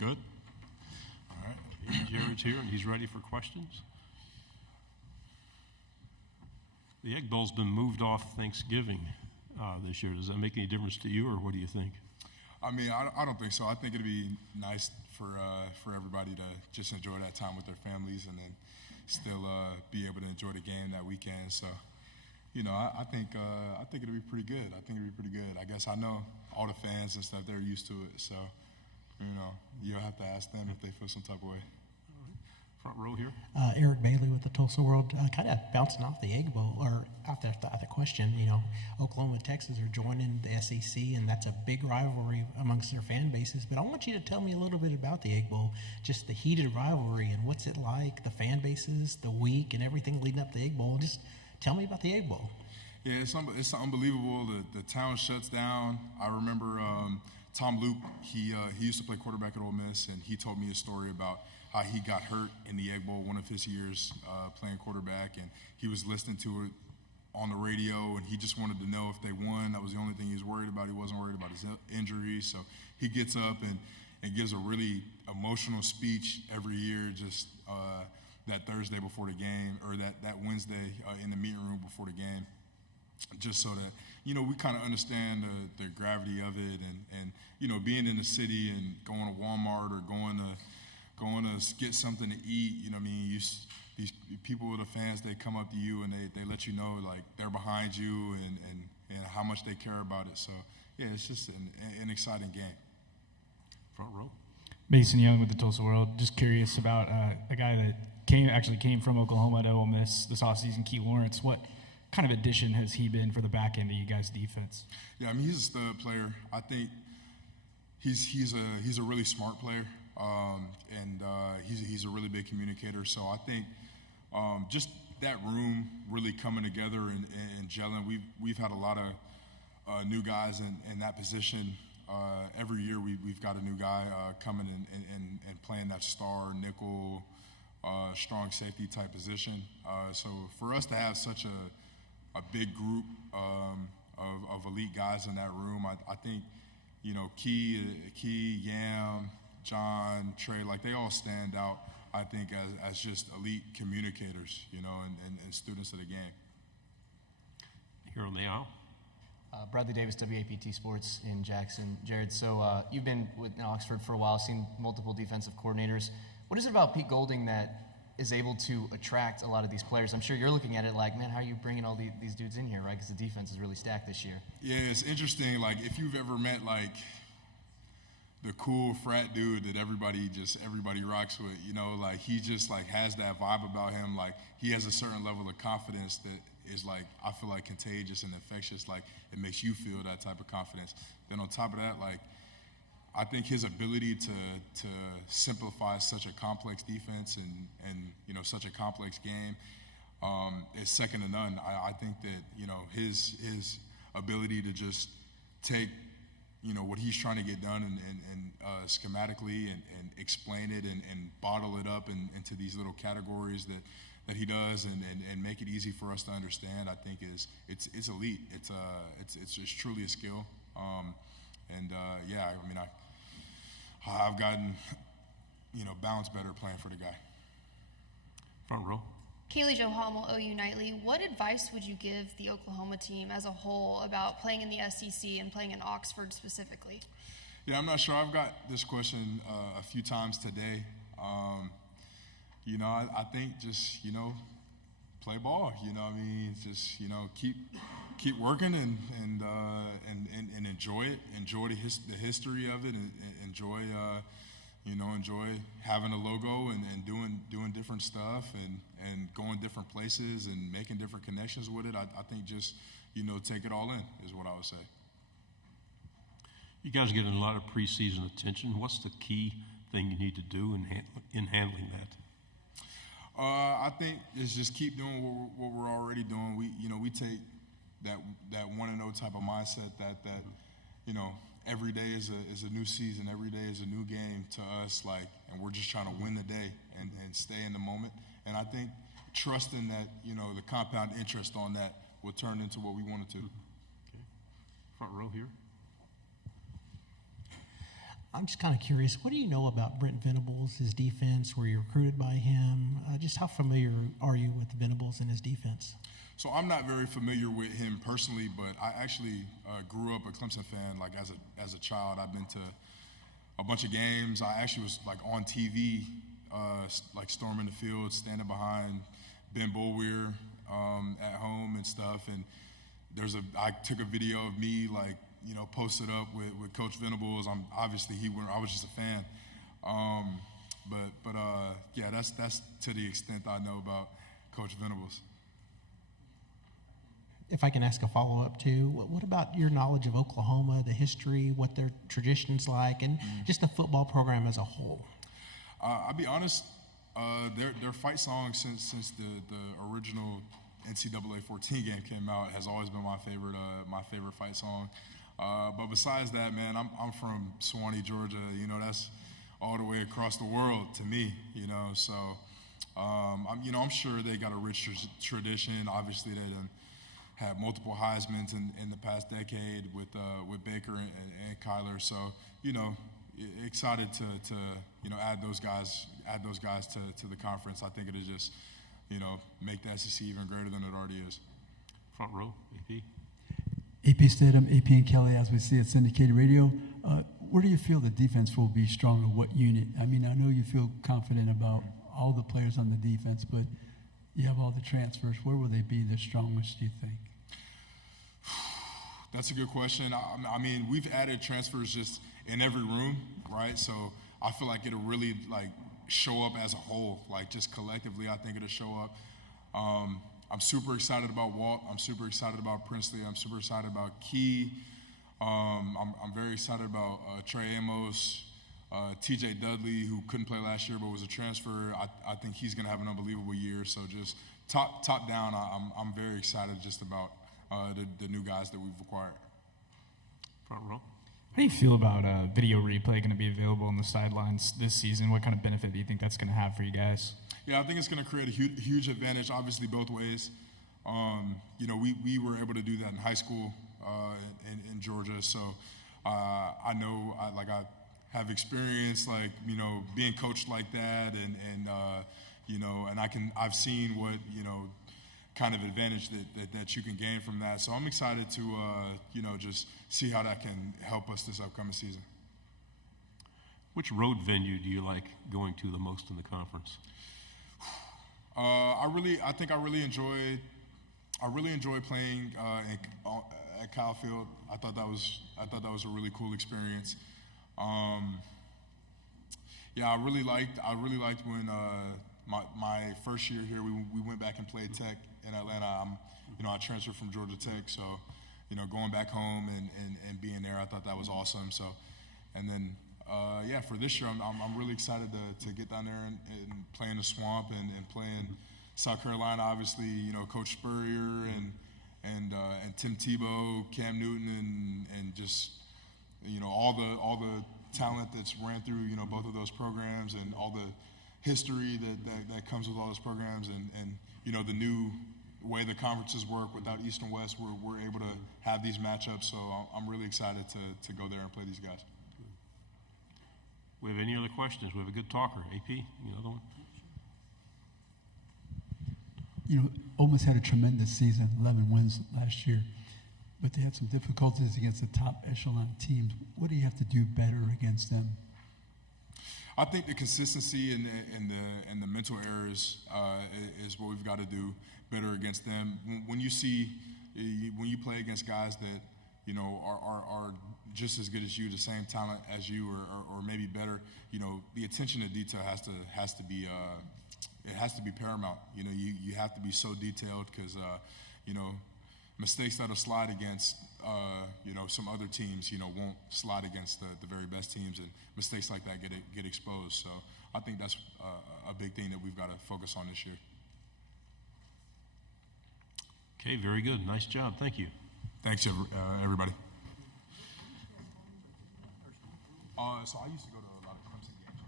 Good. All right. Jared's here, and he's ready for questions. The Egg Bowl's been moved off Thanksgiving this year. Does that make any difference to you, or what do you think? I mean, I don't think so. I think it'd be nice for everybody to just enjoy that time with their families and then still be able to enjoy the game that weekend. So, I think it'll be pretty good. I guess I know all the fans and stuff, they're used to it. So, you'll have to ask them if they feel some type of way. Front row here. Eric Bailey with the Tulsa World. Kind of bouncing off the Egg Bowl, or after the question, Oklahoma and Texas are joining the SEC, and that's a big rivalry amongst their fan bases. But I want you to tell me a little bit about the Egg Bowl, just the heated rivalry and what's it like, the fan bases, the week, and everything leading up to the Egg Bowl. Just tell me about the Egg Bowl. Yeah, it's unbelievable. The town shuts down. I remember Tom Luke, he used to play quarterback at Ole Miss, and he told me a story about how he got hurt in the Egg Bowl one of his years playing quarterback, and he was listening to it on the radio, and he just wanted to know if they won. That was the only thing he was worried about. He wasn't worried about his injury. So he gets up and gives a really emotional speech every year, just that Thursday before the game, or that Wednesday in the meeting room before the game, just so that, we kind of understand the gravity of it, and being in the city and going to Walmart or going to get something to eat, these people, the fans, they come up to you and they let you know, like, they're behind you and how much they care about it. So, yeah, it's just an exciting game. Front row. Mason Young with the Tulsa World. Just curious about a guy that came from Oklahoma to Ole Miss this offseason, Key Lawrence. What kind of addition has he been for the back end of you guys' defense? Yeah, I mean, he's a stud player. I think he's a really smart player. And he's a really big communicator. So I think just that room really coming together and gelling. We've had a lot of new guys in that position. Every year we've got a new guy coming and playing that star nickel, strong safety type position. So for us to have such a big group of elite guys in that room, I think Key, Yam, John, Trey, like, they all stand out, I think, as just elite communicators, and students of the game. Here on the aisle. Bradley Davis, WAPT Sports in Jackson. Jared, so you've been with Oxford for a while, seen multiple defensive coordinators. What is it about Pete Golding that is able to attract a lot of these players? I'm sure you're looking at it like, man, how are you bringing all these dudes in here, right? Because the defense is really stacked this year. Yeah, it's interesting. Like, if you've ever met, like, the cool frat dude that everybody rocks with, like, he just, like, has that vibe about him. Like, he has a certain level of confidence that is, like, I feel like contagious and infectious. Like, it makes you feel that type of confidence. Then on top of that, like, I think his ability to simplify such a complex defense and such a complex game is second to none. I think that, his ability to just take what he's trying to get done and schematically and explain it and bottle it up into these little categories that he does and make it easy for us to understand, I think it's elite. It's truly a skill. Yeah, I mean, I've gotten, balance better playing for the guy. Front row. Kaylee Jo Hummel, OU Nightly. What advice would you give the Oklahoma team as a whole about playing in the SEC and playing in Oxford specifically? Yeah, I'm not sure. I've got this question a few times today. I think just, play ball. I mean, just, keep working and enjoy it. Enjoy the history of it, and enjoy having a logo and doing different stuff and going different places and making different connections with it. I think just, take it all in is what I would say. You guys are getting a lot of preseason attention. What's the key thing you need to do in handling that? I think it's just keep doing what we're already doing. We take that 1-0 type of mindset that every day is a new season, every day is a new game to us, and we're just trying to win the day and stay in the moment. And I think trusting that, the compound interest on that will turn into what we want it to. Okay. Front row here. I'm just kind of curious, what do you know about Brent Venables, his defense? Were you recruited by him? Just how familiar are you with Venables and his defense? So I'm not very familiar with him personally, but I actually grew up a Clemson fan. Like as a child, I've been to a bunch of games. I actually was like on TV, like storming the field, standing behind Ben Boulware at home and stuff. And I took a video of me like, you know, posted up with Coach Venables. I was just a fan. Yeah, that's to the extent I know about Coach Venables. If I can ask a follow-up too, what about your knowledge of Oklahoma, the history, what their traditions like, and just the football program as a whole? I'll be honest, their fight song since the original NCAA 14 game came out has always been my favorite fight song. But besides that, man, I'm from Suwanee, Georgia. You know, that's all the way across the world to me. You know, so I'm sure they got a rich tradition. Obviously, they done had multiple Heismans in the past decade with Baker and Kyler. So, you know, excited to add those guys to the conference. I think it'll just, you know, make the SEC even greater than it already is. Front row, AP. AP Stadium, AP and Kelly, as we see at syndicated radio. Where do you feel the defense will be stronger? What unit? I mean, I know you feel confident about all the players on the defense, but you have all the transfers. Where will they be the strongest, do you think? That's a good question. I mean, we've added transfers just in every room, right? So I feel like it'll really like show up as a whole, like just collectively. I think it'll show up. I'm super excited about Walt. I'm super excited about Princely. I'm super excited about Key. I'm very excited about Trey Amos, T.J. Dudley, who couldn't play last year but was a transfer. I think he's going to have an unbelievable year. So just top down, I'm very excited just about the new guys that we've acquired. Front row. How do you feel about video replay going to be available on the sidelines this season? What kind of benefit do you think that's going to have for you guys? Yeah, I think it's going to create a huge advantage, obviously, both ways. You know, we were able to do that in high school in Georgia, so I know I have experience, like, you know, being coached like that, and you know, and I've seen what, you know, kind of advantage that you can gain from that. So I'm excited to you know, just see how that can help us this upcoming season. Which road venue do you like going to the most in the conference? I think I really enjoy playing at Kyle Field. I thought that was a really cool experience. Yeah, I really liked when my first year here we went back and played Tech in Atlanta. I transferred from Georgia Tech, so, you know, going back home and being there, I thought that was awesome. So, and then yeah, for this year, I'm really excited to get down there and play in the Swamp and play in South Carolina. Obviously, you know, Coach Spurrier and Tim Tebow, Cam Newton, and just, you know, all the talent that's ran through, you know, both of those programs, and all the history that comes with all those programs, and you know, the new way the conferences work without East and West, we're able to have these matchups. So I'm really excited to go there and play these guys. We have any other questions? We have a good talker. AP, another one? You know, Ole Miss had a tremendous season, 11 wins last year, but they had some difficulties against the top echelon teams. What do you have to do better against them? I think the consistency and the mental errors is what we've got to do better against them. When you play against guys that, you know, are just as good as you, the same talent as you, or maybe better, you know, the attention to detail has to be paramount. You know, you have to be so detailed, because you know, mistakes that'll slide against you know, some other teams, you know, won't slide against the very best teams, and mistakes like that get exposed. So I think that's a big thing that we've got to focus on this year. Okay, very good. Nice job. Thank you. Thanks, everybody. So I used to go to